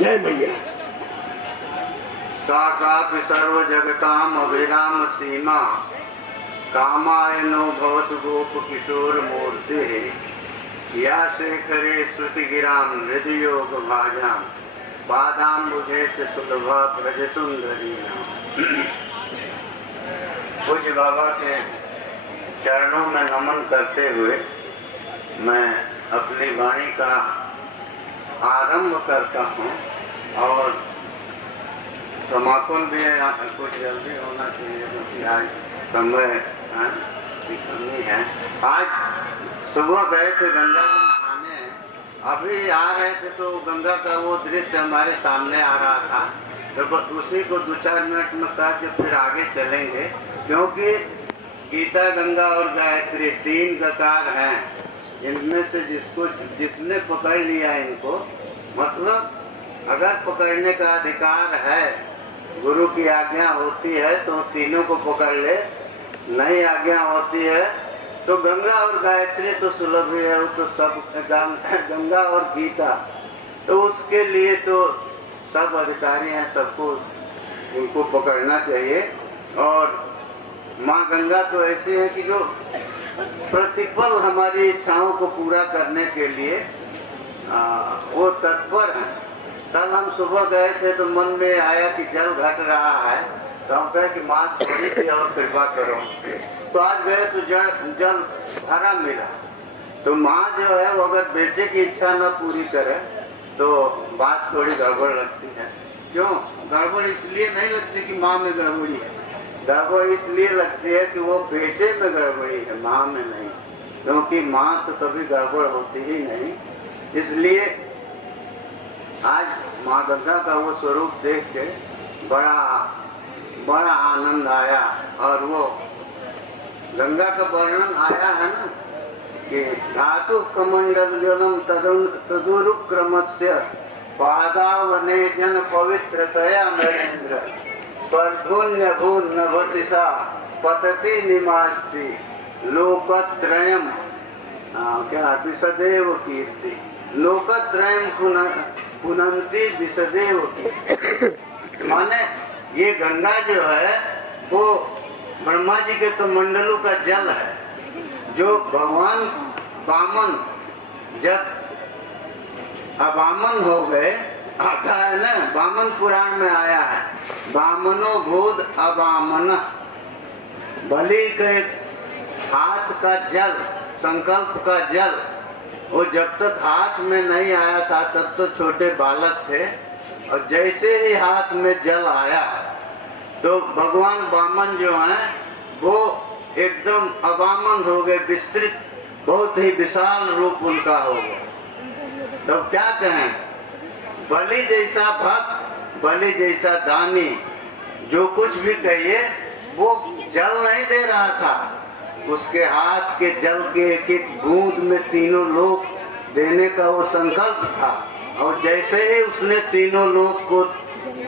जय मैया। साकापि सर्व जगताम अभिराम सीमा कामायनो भवतु गोप किशोर मूर्ति या शेखरे श्रुति गिराम हृदय योग भाजाम पादाम्बुजे च सुलभा ब्रज सुंदरी। पूज्य बाबा के चरणों में नमन करते हुए मैं अपनी वाणी का आरंभ करता हूँ और समापन भी कुछ जल्दी होना चाहिए क्योंकि आज समय की कमी है। आज सुबह गए थे गंगा में नहाने, अभी आ रहे थे तो गंगा का वो दृश्य हमारे सामने आ रहा था, तो बस उसी को 2-4 मिनट में कह के फिर आगे चलेंगे, क्योंकि गीता, गंगा और गायत्री 3 गकार हैं। इनमें से जिसने पकड़ लिया इनको, मतलब अगर पकड़ने का अधिकार है, गुरु की आज्ञा होती है तो तीनों को पकड़ ले, नहीं आज्ञा होती है तो गंगा और गायत्री तो सुलभ ही है, वो तो सब गंगा और गीता तो उसके लिए तो सब अधिकारी हैं, सबको उनको पकड़ना चाहिए। और माँ गंगा तो ऐसी है कि जो प्रतिपल हमारी इच्छाओं को पूरा करने के लिए वो तत्पर है। कल हम सुबह गए थे तो मन में आया कि जल घट रहा है, तो हम कहे कि माँ थोड़ी सी और कृपा करो, तो आज गए तो जल भरा मिला। तो माँ जो है वो अगर बेटे की इच्छा न पूरी करे तो बात थोड़ी गड़बड़ लगती है। क्यों गड़बड़? इसलिए नहीं लगती कि माँ में गड़बड़ी है, गड़बड़ इसलिए लगती है कि वो बेटे में गड़बड़ी है, माँ में नहीं, क्योंकि माँ तो कभी गड़बड़ होती ही नहीं। इसलिए आज माँ गंगा का वो स्वरूप देख के बड़ा आनंद आया। और वो गंगा का वर्णन आया है ना कि धातु कमंडल जलम तदुरुक्रमस्य पादावने जन पवित्रतया नरेंद्र परधुन्य भून नभतिसा पतति निमास्ति लोकत्रयम क्या विसदेव कीर्ति लोकत्रयम पुनंती विसदेव कीर्ति। माने ये गंगा जो है वो ब्रह्मा जी के कमंडलों का जल है, जो भगवान वामन जब अवामन हो गए, आता है ना, वामन पुराण में आया है, वामनो भूत अवामन। बलि के हाथ का जल, संकल्प का जल, वो जब तक हाथ में नहीं आया था तब तो छोटे बालक थे, और जैसे ही हाथ में जल आया तो भगवान वामन जो हैं वो एकदम अवामन हो गए, विस्तृत, बहुत ही विशाल रूप उनका हो गया। तो क्या कहें, बलि जैसा भक्त, बलि जैसा दानी, जो कुछ भी कहिए वो जल नहीं दे रहा था, उसके हाथ के जल के एक एक बूंद में तीनों लोक देने का वो संकल्प था। और जैसे ही उसने तीनों लोक को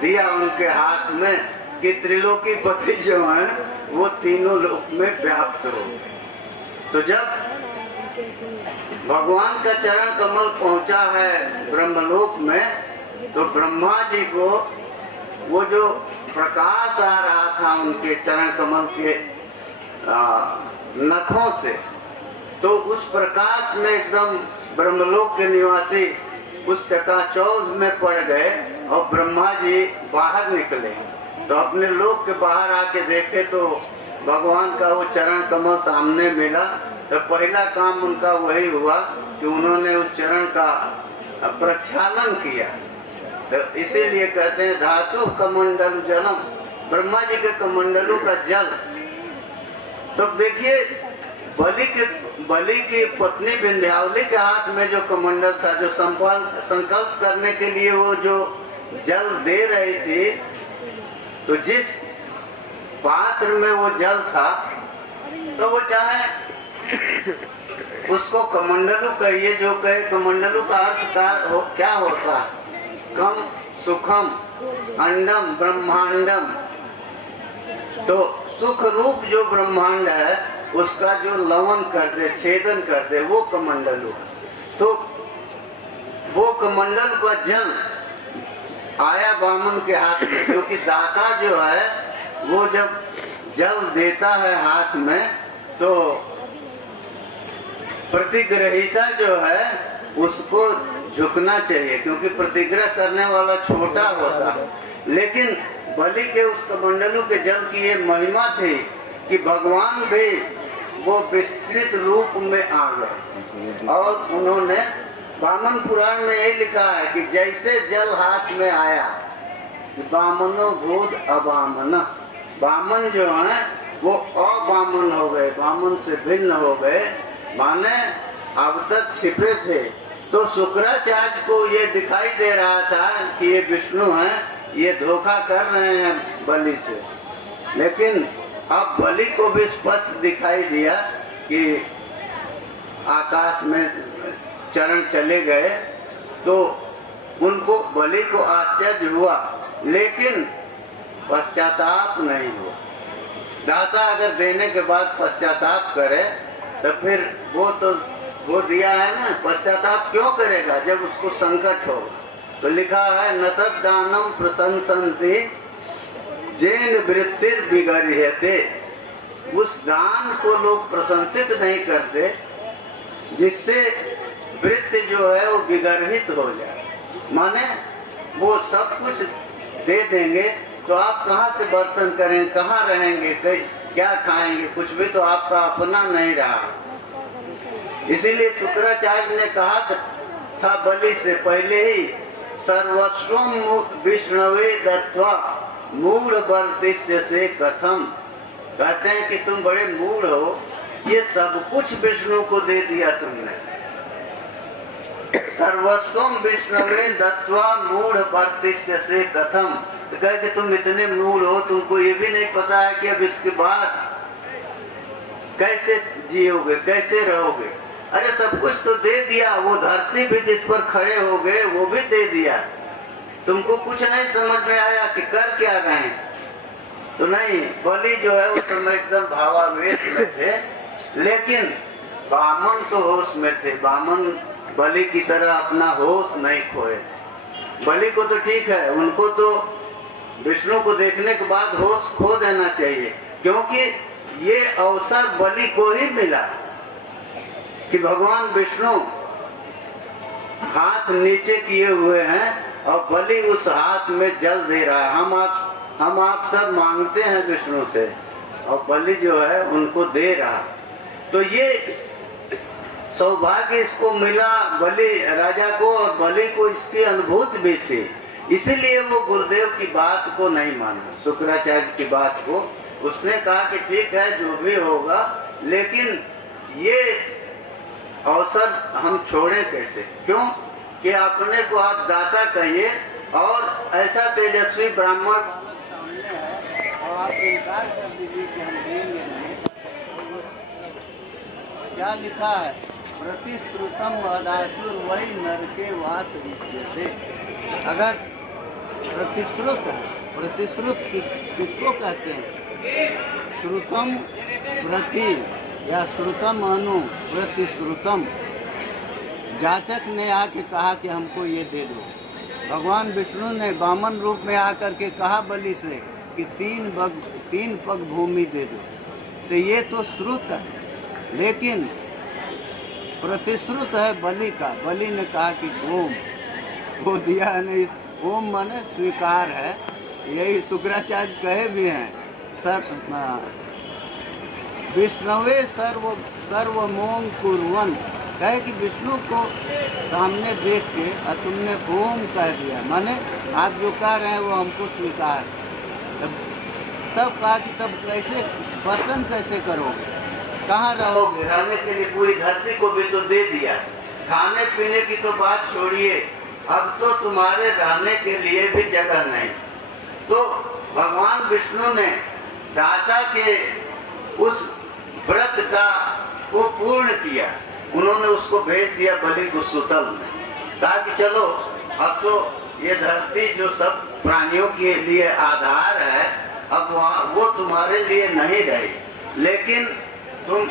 दिया उनके हाथ में कि त्रिलोकी पति जो है वो तीनों लोक में व्याप्त हो। तो जब भगवान का चरण कमल पहुंचा है ब्रह्मलोक में, तो ब्रह्मा जी को वो जो प्रकाश आ रहा था उनके चरण कमल के नखों से, तो उस प्रकाश में एकदम ब्रह्मलोक के निवासी उस चकाचौंध में पड़ गए। और ब्रह्मा जी बाहर निकले तो अपने लोक के बाहर आके देखे तो भगवान का वो चरण कमल सामने मिला। तो पहला काम उनका वही हुआ कि उन्होंने उस चरण का प्रक्षालन किया। तो इसीलिए कहते हैं धातु कमंडल जलम, ब्रह्मा जी के कमंडलों का जल। तो देखिए बलि की पत्नी विंध्यावली के हाथ में जो कमंडल था, जो संकल्प करने के लिए वो जो जल दे रही थी, तो जिस पात्र में वो जल था तो वो चाहे उसको कमंडलू कहिए, जो कहे कमंडलू का अर्थ क्या होता है, कम सुखम अंडम ब्रह्मांडम। तो सुख रूप जो ब्रह्मांड है उसका जो लवन कर दे, छेदन कर दे, वो कमंडलू। तो वो कमंडल का जल आया बामन के हाथ में, क्योंकि दाता जो है वो जब जल देता है हाथ में तो प्रतिग्रहिता जो है उसको झुकना चाहिए, क्योंकि प्रतिग्रह करने वाला छोटा होता है। लेकिन बलि के उस कमंडलू के जल की ये महिमा थी कि भगवान भी वो विस्तृत रूप में आ गए। और उन्होंने वामन पुराण में यही लिखा है कि जैसे जल हाथ में आया, वामनो भूत अवामन, वामन जो है वो अवामन हो गए, वामन से भिन्न हो गए, माने अब तक छिपे थे। तो शुक्राचार्य को ये दिखाई दे रहा था कि ये विष्णु हैं, ये धोखा कर रहे हैं बलि से। लेकिन अब बलि को भी स्पष्ट दिखाई दिया कि आकाश में चरण चले गए, तो उनको बलि को आश्चर्य हुआ, लेकिन पश्चाताप नहीं हुआ। दाता अगर देने के बाद पश्चाताप करे तो फिर वो दिया है ना, पश्चाताप क्यों करेगा जब उसको संकट हो। तो लिखा है न तद्दानम प्रशंसन्ति जैन वृत्तिर बिगड़ते, उस दान को लोग प्रशंसित नहीं करते जिससे वृत्ति जो है वो विगर्हित हो जाए। माने वो सब कुछ दे देंगे तो आप कहाँ से बर्तन करेंगे, कहाँ रहेंगे, क्या खाएंगे, कुछ भी तो आपका अपना नहीं रहा। इसीलिए शुक्राचार्य ने कहा था बलि से पहले ही, सर्वस्वम विष्णवे दत्वा मूढ़ वर्तिष्य से कथम, कहते हैं कि तुम बड़े मूढ़ हो, ये सब कुछ विष्णु को दे दिया तुमने। सर्वस्वम विष्णवे दत्वा मूढ़ वर्तिष्य से कथम, तो कहे कि तुम इतने मूढ़ हो, तुमको ये भी नहीं पता है कि अब इसके बाद कैसे जियोगे, कैसे रहोगे। अरे सब कुछ तो दे दिया, वो धरती भी जिस पर खड़े हो गए वो भी दे दिया, तुमको कुछ नहीं समझ में आया कि कर क्या रहे। तो नहीं, बलि जो है उस समय एकदम भावावेश में थे, लेकिन वामन तो होश में थे। वामन बलि की तरह अपना होश नहीं खोए। बलि को तो ठीक है, उनको तो विष्णु को देखने के बाद होश खो देना चाहिए, क्योंकि ये अवसर बलि को ही मिला कि भगवान विष्णु हाथ नीचे किए हुए हैं और बलि उस हाथ में जल दे रहा है। हम आप सब मांगते हैं विष्णु से और बलि जो है उनको दे रहा। तो ये सौभाग्य इसको मिला बलि राजा को, और बलि को इसकी अनुभूति भी थी, इसीलिए वो गुरुदेव की बात को नहीं माना, शुक्राचार्य की बात को। उसने कहा कि ठीक है जो भी होगा, लेकिन ये अवसर हम छोड़े कैसे, क्यों कि अपने को आप दाता कहिए और ऐसा तेजस्वी ब्राह्मण सामने है और आप इनकार कर दीजिए कि हम देंगे नहीं। क्या लिखा है, प्रतिश्रुतम अदासुर वही नरके वास विष्यते। अगर प्रतिश्रुत है, प्रतिश्रुत किसको कहते हैं, श्रुतम प्रति या श्रुतम अनु प्रतिश्रुतम। जाचक ने आके कहा कि हमको ये दे दो, भगवान विष्णु ने वामन रूप में आकर के कहा बलि से कि 3 पग भूमि दे दो। तो ये तो श्रुत है, लेकिन प्रतिश्रुत है बलि का। बलि ने कहा कि ओम, वो दिया नहीं, ओम माने स्वीकार है। यही शुक्राचार्य कहे भी हैं, विष्णुवे सर्वमोम कुर्वन, कहे कि विष्णु को सामने देख के और तुमने ओम कह दिया, माने आप जो कह रहे हैं वो हमको स्वीकार। तब कहा कि तब कैसे बर्तन कैसे करोगे, कहाँ रहोगे, रहने के लिए पूरी धरती को भी तो दे दिया, खाने पीने की तो बात छोड़िए, अब तो तुम्हारे रहने के लिए भी जगह नहीं। तो भगवान विष्णु ने दाता के उस व्रत का को पूर्ण किया, उन्होंने उसको भेज दिया बलि को सुतल में, कहा कि चलो अब तो ये धरती जो सब प्राणियों के लिए आधार है, अब वहाँ वो तुम्हारे लिए नहीं रही, लेकिन तुम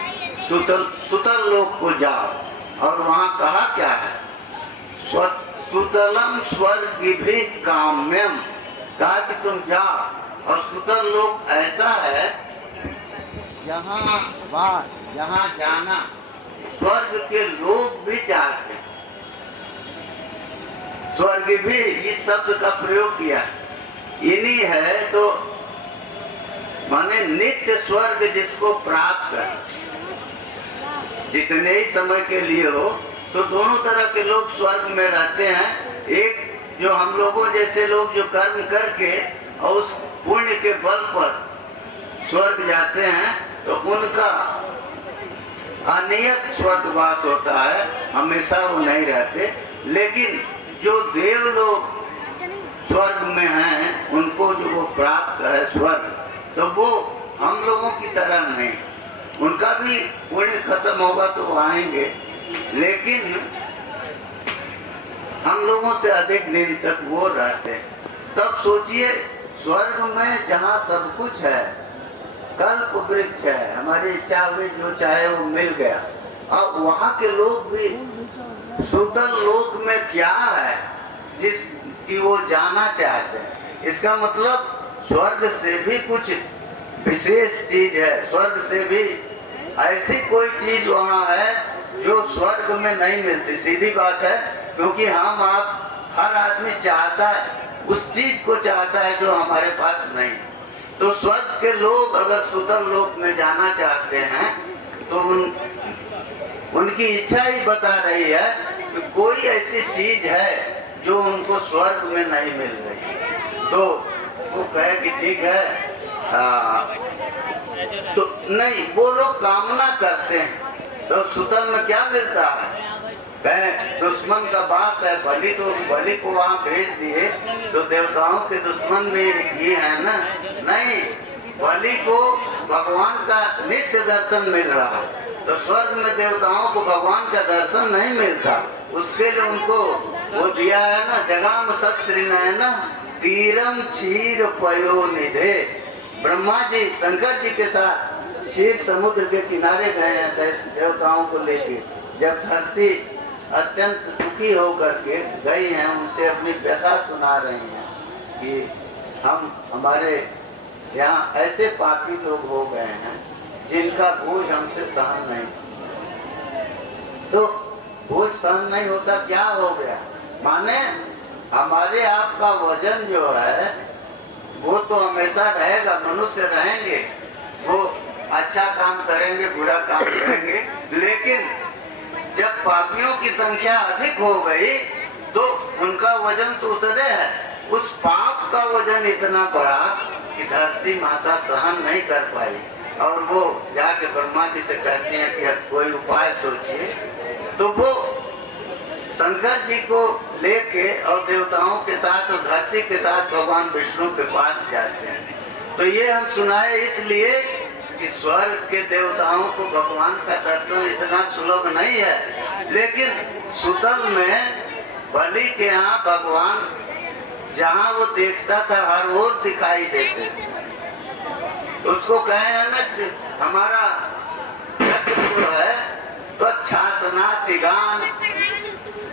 सुतल लोक को जाओ। और वहाँ कहा क्या है, सुतलम स्वर्ग भी काम्यम, कहा कि तुम जाओ। और सुतल लोक ऐसा है जहाँ वास, जहाँ जाना स्वर्ग के लोग भी चाहते हैं। स्वर्ग भी इस शब्द का प्रयोग किया, इन्हीं है तो माने नित्य स्वर्ग जिसको प्राप्त कर, जितने ही समय के लिए हो, तो दोनों तरह के लोग स्वर्ग में रहते हैं। एक जो हम लोगों जैसे लोग जो कर्म करके और उस पुण्य के बल पर स्वर्ग जाते हैं, तो उनका अनियत स्वर्गवास होता है, हमेशा वो नहीं रहते। लेकिन जो देव लोग स्वर्ग में हैं, उनको जो वो प्राप्त है स्वर्ग, तो वो हम लोगों की तरह नहीं, उनका भी पुण्य खत्म होगा तो वो आएंगे, लेकिन हम लोगों से अधिक दिन तक वो रहते हैं। तब सोचिए स्वर्ग में जहाँ सब कुछ है, कल्प वृक्ष है, हमारी इच्छा हुई जो चाहे वो मिल गया, और वहाँ के लोग भी सुतल लोक में क्या है जिसकी वो जाना चाहते हैं। इसका मतलब स्वर्ग से भी कुछ विशेष चीज है, स्वर्ग से भी ऐसी कोई चीज वहाँ है जो स्वर्ग में नहीं मिलती। सीधी बात है, क्योंकि हम आप हर आदमी चाहता है, उस चीज को चाहता है जो हमारे पास नहीं। तो स्वर्ग के लोग अगर सुतल लोक में जाना चाहते हैं तो उनकी इच्छा ही बता रही है कि कोई ऐसी चीज है जो उनको स्वर्ग में नहीं मिल रही। तो वो कहे कि ठीक है, तो नहीं, वो लोग कामना करते हैं। तो सुतल में क्या मिलता है, कहे दुश्मन का बात है, बलि तो बलि को वहाँ भेज दिए तो देवताओं के दुश्मन में ये है ना, नहीं, बलि को भगवान का नित्य दर्शन मिल रहा है। तो स्वर्ग में देवताओं को भगवान का दर्शन नहीं मिलता, उसके लिए उनको वो दिया है ना, जगाम सत्री नयना तीरम क्षीर पयो निधे। ब्रह्मा जी शंकर जी के साथ क्षीर समुद्र के किनारे गए हैं देवताओं को लेके। जब धरती अत्यंत दुखी होकर के गई हैं, उनसे अपनी व्यथा सुना रही हैं कि हमारे यहाँ ऐसे पापी लोग हो गए हैं जिनका बोझ हमसे सहन नहीं, तो बोझ सहन नहीं होता, क्या हो गया, माने हमारे आपका वजन जो है वो तो हमेशा रहेगा, मनुष्य रहेंगे, वो अच्छा काम करेंगे, बुरा काम करेंगे, लेकिन जब पापियों की संख्या अधिक हो गई तो उनका वजन तो उतरे है। उस पाप का वजन इतना बढ़ा कि धरती माता सहन नहीं कर पाई, और वो जाके ब्रह्मा जी से कहते हैं कि कोई उपाय सोचिए। तो वो शंकर जी को लेके और देवताओं के साथ और धरती के साथ भगवान विष्णु के पास जाते हैं। तो ये हम सुनाए इसलिए कि स्वर्ग के देवताओं को भगवान का दर्शन इतना सुलभ नहीं है, लेकिन सुतल में बलि के यहाँ भगवान जहाँ वो देखता था हर ओर दिखाई देते थे। उसको कहे है ना कि हमारा चक्र है स्वच्छासनातिगान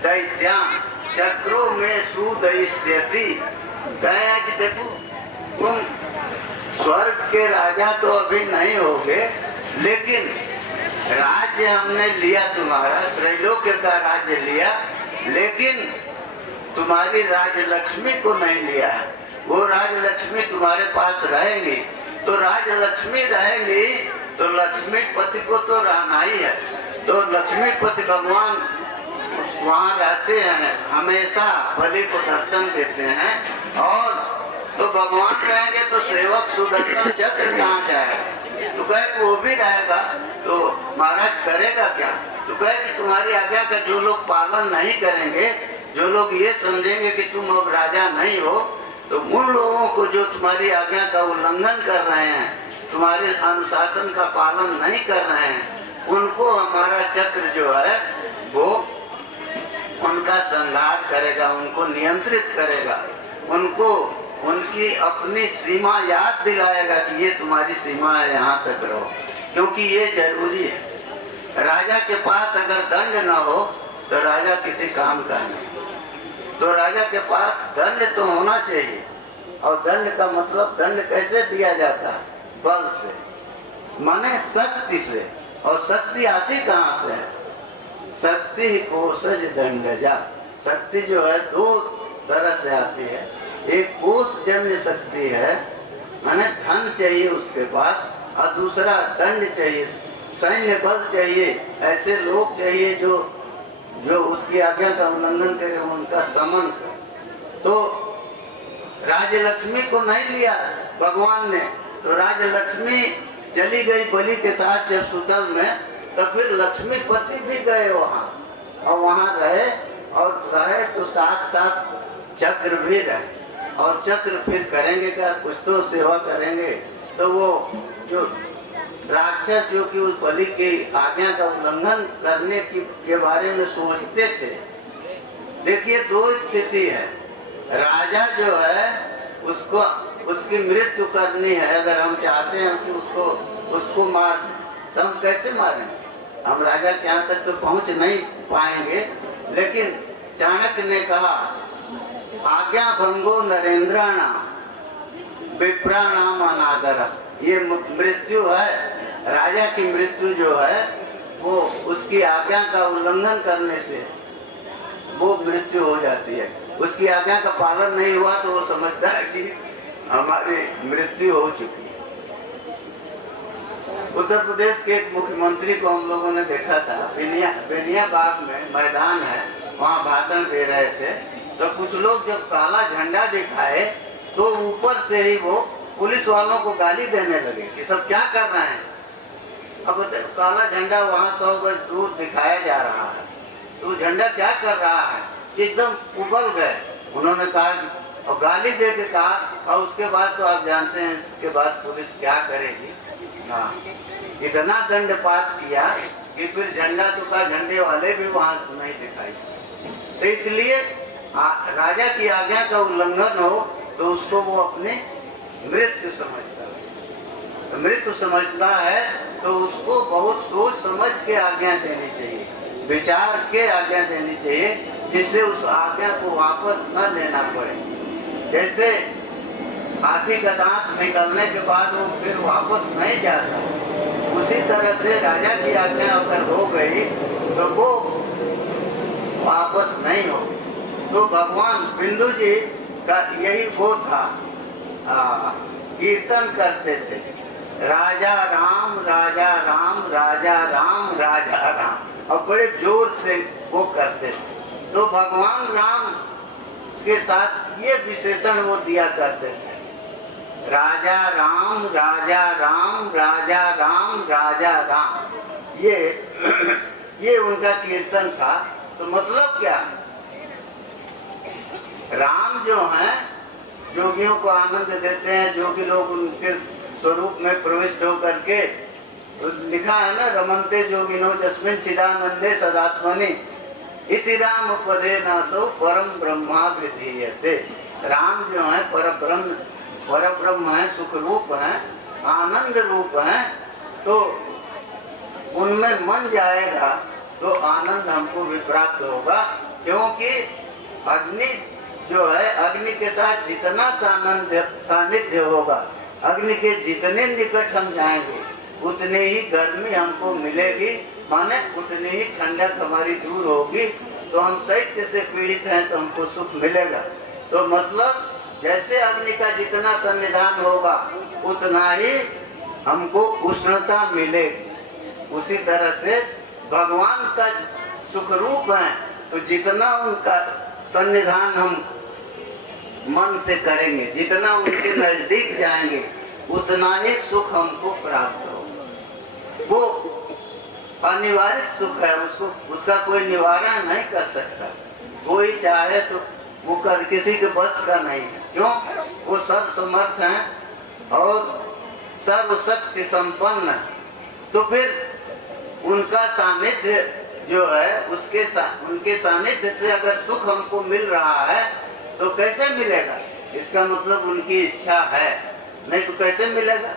दैत्यान चक्रों में सुदैत्यति। कहे कि देखो तुम स्वर्ग के राजा तो अभी नहीं होगे, लेकिन राज्य हमने लिया तुम्हारा, त्रैलोक्य का राज्य लिया, लेकिन तुम्हारी राजलक्ष्मी को नहीं लिया है। वो राजलक्ष्मी तुम्हारे पास रहेगी, तो राजलक्ष्मी रहेगी तो लक्ष्मीपति को तो रहना ही है। तो लक्ष्मीपति भगवान वहाँ रहते हैं, हमेशा बलि को दर्शन देते हैं, और तो भगवान रहेंगे तो सेवक सुदर्शन चक्र कहाँ जाएगा। तो कहे वो भी रहेगा, तो महाराज करेगा क्या। तो कहे कि तुम्हारी आज्ञा का जो लोग पालन नहीं करेंगे, जो लोग ये समझेंगे कि तुम अब राजा नहीं हो, तो उन लोगों को जो तुम्हारी आज्ञा का उल्लंघन कर रहे हैं, तुम्हारे अनुशासन का पालन नहीं कर रहे हैं, उनको हमारा चक्र जो है वो उनका संहार करेगा, उनको नियंत्रित करेगा, उनको उनकी अपनी सीमा याद दिलाएगा कि ये तुम्हारी सीमा है, यहाँ तक रहो, क्योंकि ये जरूरी है। राजा के पास अगर दंड न हो तो राजा किसी काम का नहीं। तो राजा के पास दंड तो होना चाहिए। और दंड का मतलब दंड कैसे दिया जाता है? बल से, माने शक्ति से। और शक्ति आती कहाँ से है? शक्ति कोशज दंडजा। शक्ति जो है दो तरह से आती है। एक कोश जन्य शक्ति है, माने धन चाहिए उसके पास, और दूसरा दंड चाहिए, सैन्य बल चाहिए, ऐसे लोग चाहिए जो उसकी आज्ञा का उल्लंघन करे, उनका समन करे। तो राजलक्ष्मी को नहीं लिया भगवान ने, तो राजलक्ष्मी चली गई बलि के साथ जब सुतल में, तो फिर लक्ष्मीपति भी गए वहाँ, और वहाँ रहे तो साथ साथ चक्र भी रहे। और चक्र फिर करेंगे क्या, कुछ तो सेवा करेंगे। तो वो जो राक्षस जो कि उस बलि की आज्ञा का उल्लंघन करने के बारे में सोचते थे। देखिए दो स्थिति है, राजा जो है उसको उसकी मृत्यु करनी है। अगर हम चाहते हैं कि उसको मार, तो हम कैसे मारें? हम राजा के यहाँ तक तो पहुँच नहीं पाएंगे। लेकिन चाणक्य ने कहा आज्ञा भंगो नरेंद्राणाम विप्राणाम अनादर। ये मृत्यु है, राजा की मृत्यु जो है वो उसकी आज्ञा का उल्लंघन करने से वो मृत्यु हो जाती है। उसकी आज्ञा का पालन नहीं हुआ तो वो समझता है कि हमारी मृत्यु हो चुकी है। उत्तर प्रदेश के एक मुख्यमंत्री को हम लोगों ने देखा था, बेनियाबाग में मैदान है, वहाँ भाषण दे रहे थे। तो कुछ लोग जब काला झंडा दिखाए तो ऊपर से ही वो पुलिस वालों को गाली देने लगे कि सब क्या कर रहे हैं। अब काला झंडा वहाँ 100 गज दूर दिखाया जा रहा है, तो झंडा क्या कर रहा है? एकदम उबल गए। उन्होंने कहा और गाली दे के कहा, और उसके बाद तो आप जानते हैं इसके बाद पुलिस क्या करेगी। हाँ, इतना दंडपात किया कि फिर झंडा तो का झंडे वाले भी वहाँ नहीं दिखाई। तो इसलिए राजा की आज्ञा का उल्लंघन हो तो उसको वो अपनी मृत्यु समझता है। तो मृत्यु समझता है तो उसको बहुत सोच समझ के आज्ञा देनी चाहिए, विचार के आज्ञा देनी चाहिए, जिससे उस आज्ञा को वापस न लेना पड़े। जैसे हाथी का दांत निकलने के बाद वो फिर वापस नहीं जाता, उसी तरह से राजा की आज्ञा अगर हो गई तो वो वापस नहीं हो। तो भगवान बिंदु जी का यही वो था, कीर्तन करते थे, राजा राम राजा राम राजा राम राजा राम, और बड़े जोर से वो करते थे। तो भगवान राम के साथ ये विशेषण वो दिया करते थे, राजा राम राजा राम राजा राम राजा राम। ये उनका कीर्तन था। तो मतलब क्या, राम जो हैं जोगियों को आनंद देते हैं, जोगी लोग उनके स्वरूप में प्रविष्ट होकर के, लिखा है ना, रमन्ते जोगिनो जस्मिन चिदानंदे सदात्मनि इति राम पदे नासो परम ब्रह्मा विधीयते। राम जो है पर ब्रह्म है, सुख रूप है, आनंद रूप है। तो उनमें मन जाएगा तो आनंद हमको भी प्राप्त होगा। क्योंकि अग्नि जो है, अग्नि के साथ जितना सानिध्य होगा, अग्नि के जितने निकट हम जाएंगे उतने ही गर्मी हमको मिलेगी, माने उतनी ही ठंडक हमारी दूर होगी। तो हम शैत्य से पीड़ित हैं तो हमको सुख मिलेगा। तो मतलब जैसे अग्नि का जितना सन्निधान होगा उतना ही हमको उष्णता मिलेगी। उसी तरह से भगवान का सुख रूप है, तो जितना उनका सन्निधान हम मन से करेंगे, जितना उनके नजदीक जाएंगे, उतना ही सुख हमको प्राप्त होगा। वो अनिवार्य सुख है, उसका कोई निवारण नहीं कर सकता। कोई चाहे तो वो कर किसी के बस का नहीं है। क्यों? वो सर्वसमर्थ हैं और सर्वशक्ति संपन्न है। तो फिर उनका सानिध्य जो है, उनके सानिध्य से अगर सुख हमको मिल रहा है तो कैसे मिलेगा? इसका मतलब उनकी इच्छा है, नहीं तो कैसे मिलेगा?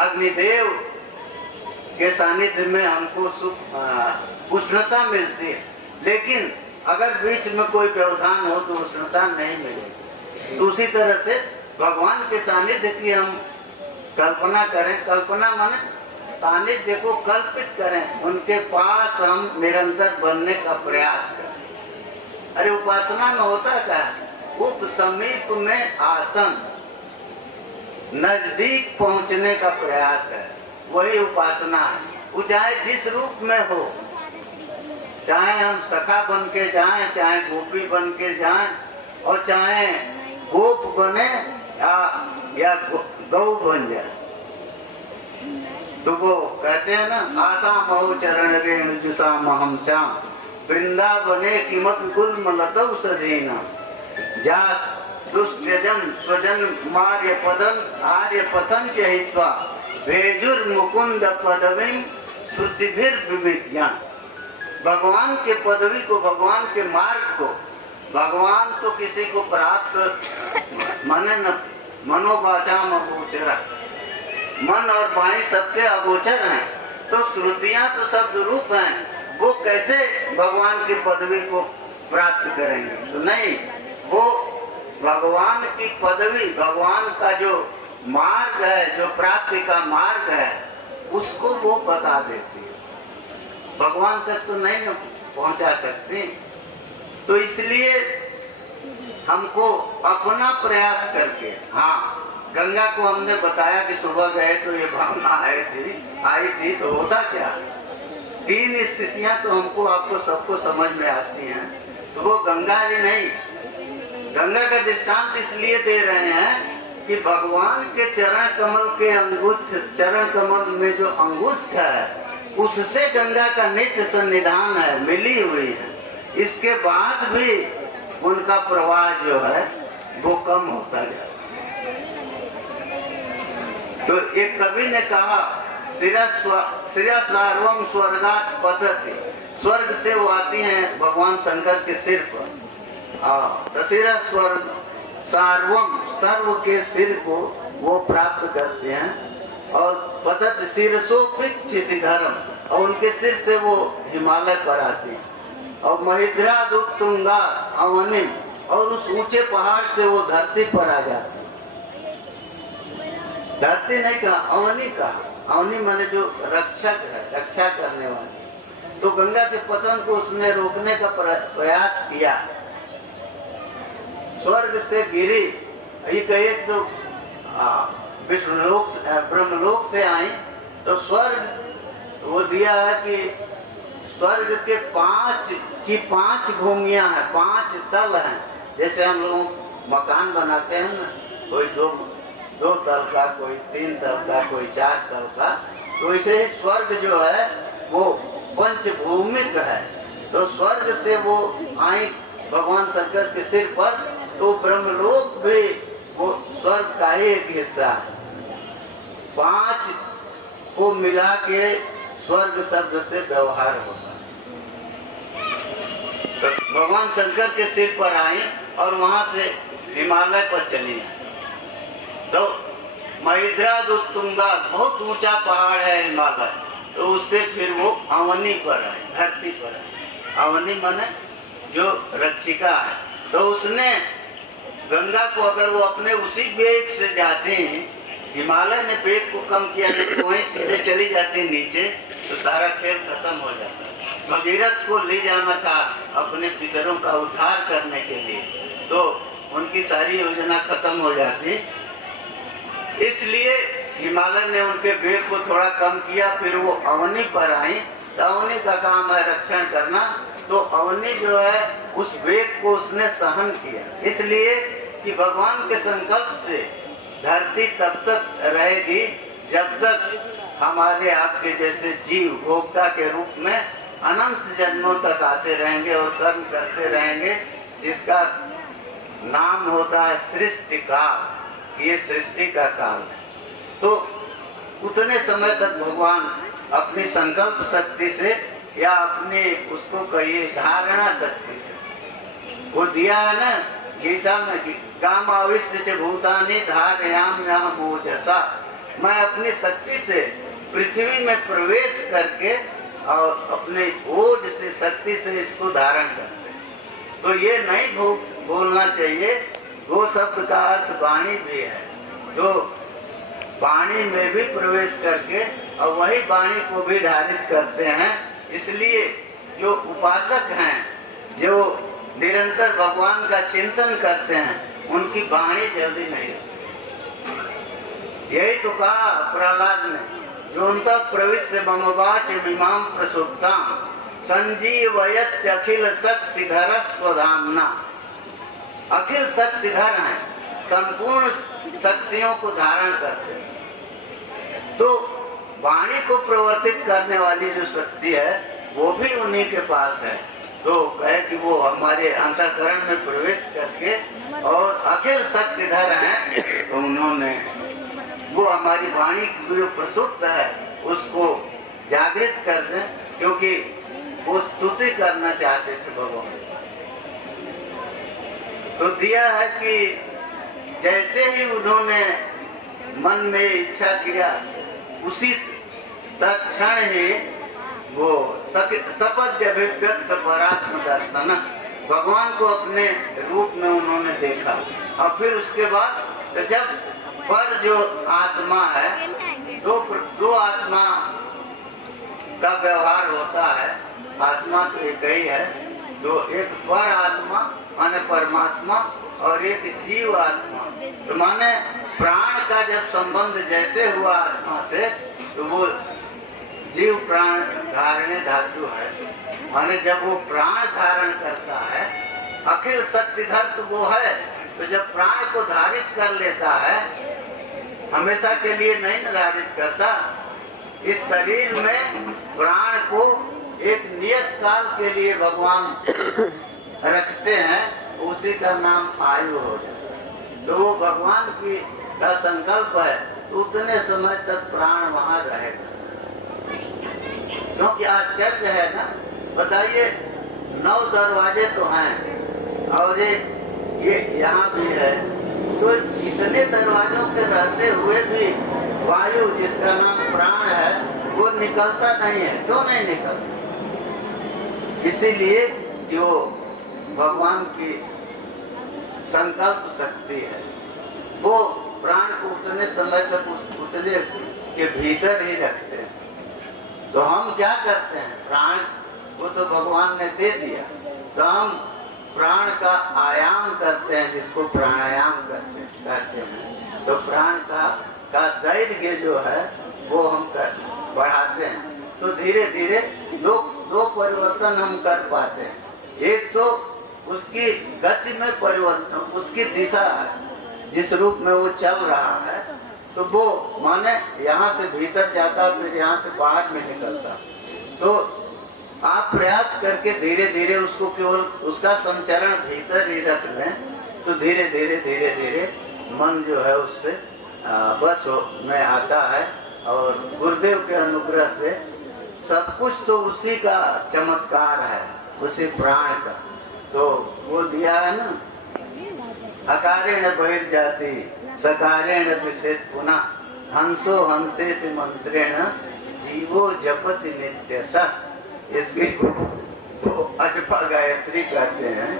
अग्निदेव के सानिध्य में हमको सुख उष्णता मिलती है, लेकिन अगर बीच में कोई व्यवधान हो तो उष्णता नहीं मिलेगी। उसी तरह से भगवान के सानिध्य की हम कल्पना करें, कल्पना माने सानिध्य को कल्पित करें, उनके पास हम निरंतर बनने का प्रयास करें। अरे उपासना में होता क्या है? उप समीप में आसन, नजदीक पहुंचने का प्रयास है, वही उपासना है। वो चाहे जिस रूप में हो, चाहे हम सखा बन के जाएं, चाहे गोपी बन के जाएं, और चाहे गोप बने या गौ बन जाए। तो वो कहते हैं ना, आशा महो चरण रेणु जुषा महम श्याम, वृंदावने किमत गुल्म लतौ सजीना, जात दुष्टजन स्वजन आर्य पतन चहित्वा, भेजुर मुकुंद पदवीं श्रुतिभिर विविज्ञान। भगवान के पदवी को, भगवान के मार्ग को, भगवान तो किसी को प्राप्त माने न मनोवाचाम अगोचर, मन और वाणी सबके अगोचर हैं। तो श्रुतियां तो शब्द रूप हैं, वो कैसे भगवान की पदवी को प्राप्त करेंगे? तो नहीं, वो भगवान की पदवी, भगवान का जो मार्ग है, जो प्राप्ति का मार्ग है, उसको वो बता देती है। भगवान तक तो नहीं पहुंचा सकती। तो इसलिए हमको अपना प्रयास करके, हाँ, गंगा को हमने बताया कि सुबह गए तो ये भावना आई थी, तो होता क्या? 3 स्थितियां तो हमको, आपको सबको समझ में आती हैं। तो वो गंगा जी नहीं, गंगा का दृष्टांत इसलिए दे रहे हैं कि भगवान के चरण कमल के अंगुष्ठ, चरण कमल में जो अंगुष्ठ है, उससे गंगा का नित्य सन्निधान है, मिली हुई है। इसके बाद भी उनका प्रवाह जो है वो कम होता जाता है। तो एक कवि ने कहा, श्रिया सार्वम स्वर्गात् पतति, स्वर्ग से वो आती हैं भगवान शंकर के सिर पर। स्वर्ग सार्वम, सर्व के सिर को वो प्राप्त करते हैं। और पतत शिरसोपिक्षिति धर्म, और उनके सिर से वो हिमालय पर आते हैं। और महिद्रा दुत्तुंगा अवनिम, और उस ऊंचे पहाड़ से वो धरती पर आ जाते हैं। धरती नहीं कहा, अवनी कहा। अवनी माने जो रक्षक है, रक्षा करने वाले। तो गंगा के पतन को उसने रोकने का प्रयास किया। स्वर्ग से गिरी, एक तो विष्णुलोक ब्रह्मलोक से आई, तो स्वर्ग वो दिया है कि स्वर्ग के 5 भूमियां हैं, 5 तल हैं। जैसे हम लोग मकान बनाते हैं ना, कोई 2 तल का, कोई 3 तल का, कोई 4 तल का, तो इसे स्वर्ग जो है वो पंचभूमिक है। तो स्वर्ग से वो आई भगवान शंकर के सिर पर, तो ब्रह्मलोक भी वो स्वर्ग का एक हिस्सा है। 5 को मिला के स्वर्ग शब्द से व्यवहार होता है। तो भगवान शंकर के सिर पर आए और वहां से हिमालय पर चली आई। तो महिद्रा दुत्तुंगा, बहुत ऊंचा पहाड़ है हिमालय, तो उससे फिर वो अवनी पर आए, धरती पर आए। अवनी माने जो रक्षिका है। तो उसने गंगा को, अगर वो अपने उसी वेग से जाते हैं, हिमालय ने वेग को कम किया, तो वहीं सीधे चली जाती नीचे, तो सारा खेल खत्म हो जाता। भगीरथ को ले जाना था अपने पितरों का उद्धार करने के लिए, तो उनकी सारी योजना खत्म हो जाती। इसलिए हिमालय ने उनके वेग को थोड़ा कम किया। फिर वो अवनी पर आई। तो अवनी का काम है रक्षण करना। तो अवनी जो है उस वेग को उसने सहन किया, इसलिए कि भगवान के संकल्प से धरती तब तक रहेगी जब तक हमारे आपके जैसे जीव भोक्ता के रूप में अनंत जन्मों तक आते रहेंगे और कर्म करते रहेंगे, जिसका नाम होता है सृष्टि काल। ये सृष्टि का काल है। तो उतने समय तक भगवान अपनी संकल्प शक्ति से या अपने उसको कहिए धारणा शक्ति से, वो दिया है ना गीता में, काम आविष्ट भूतानि धारयाम्यहम् ओजसा, मैं अपनी शक्ति से पृथ्वी में प्रवेश करके और अपने ओज से, शक्ति से इसको धारण करते। तो ये नहीं बोलना चाहिए। गो शब्द का अर्थ वाणी भी है, जो वाणी में भी प्रवेश करके और वही वाणी को भी धारित करते हैं। इसलिए जो उपासक हैं, जो निरंतर भगवान का चिंतन करते हैं, उनकी वाणी जल्दी नहीं। यही तो कहा प्रहलाद ने, जो उनका प्रविष्ट ममवाच इमाम प्रसुप्ताम संजीवयत् अखिल शक्तिधर स्वधामना। अखिल शक्तिधर हैं, संपूर्ण शक्तियों को धारण करते हैं। तो वाणी को प्रवर्तित करने वाली जो शक्ति है वो भी उन्हीं के पास है। तो कहे कि वो हमारे अंतःकरण में प्रवेश करके और अखिल शक्तिधर हैं, तो उन्होंने वो हमारी वाणी की जो प्रसुप्त है उसको जागृत कर दें, क्योंकि वो स्तुति करना चाहते थे भगवान। तो दिया है कि जैसे ही उन्होंने मन में इच्छा किया, उसी तत्क्षण ही वो सपद्य अभिव्यक्त परात्म दर्शन, भगवान को अपने रूप में उन्होंने देखा। और फिर उसके बाद तो जब पर जो आत्मा है, दो आत्मा का व्यवहार होता है। आत्मा तो एक ही है, तो एक पर आत्मा माने परमात्मा और एक जीव आत्मा। तो माने प्राण का जब संबंध जैसे हुआ आत्मा से, तो वो जीव प्राण धारणे धातु है। माने जब वो प्राण धारण करता है, अखिल शक्तिधर तो वो है, तो जब प्राण को धारित कर लेता है, हमेशा के लिए नहीं धारित करता। इस शरीर में प्राण को एक नियत काल के लिए भगवान रखते हैं, उसी का नाम आयु हो जाता है। तो वो भगवान की का संकल्प है, उतने समय तक प्राण वहां रहेगा। क्योंकि आश्चर्य है ना, बताइए 9 दरवाजे तो हैं और ये यहाँ भी है, तो इतने दरवाजों के रहते हुए भी वायु जिसका नाम प्राण है वो निकलता नहीं है। क्यों नहीं निकलता? इसीलिए जो भगवान की संकल्प शक्ति है, वो प्राण को उतने समय तक उतने के भीतर ही रखते हैं। तो हम क्या करते हैं, प्राण को तो भगवान ने दे दिया, तो हम प्राण का आयाम करते हैं, जिसको प्राणायाम कहते हैं। तो प्राण का दैर्घ्य जो है वो हम बढ़ाते हैं। तो धीरे धीरे दो परिवर्तन हम कर पाते हैं। एक तो उसकी गति में परिवर्तन, उसकी दिशा जिस रूप में वो चल रहा है, तो वो माने यहाँ से भीतर जाता, फिर यहाँ से बाहर में निकलता। तो आप प्रयास करके धीरे धीरे उसको केवल उसका संचरण भीतर ही रख लें, तो धीरे धीरे मन जो है उससे बस में आता है। और गुरुदेव के अनुग्रह से सब कुछ तो उसी का चमत्कार है, उसी प्राण का। तो वो दिया है ना, अकारेण बहिर्जाति सकारेण विषेद पुनः हंसो हंसेत मंत्रेण जीवो जपति नित्यसः। इसकी को अजपा गायत्री कहते हैं।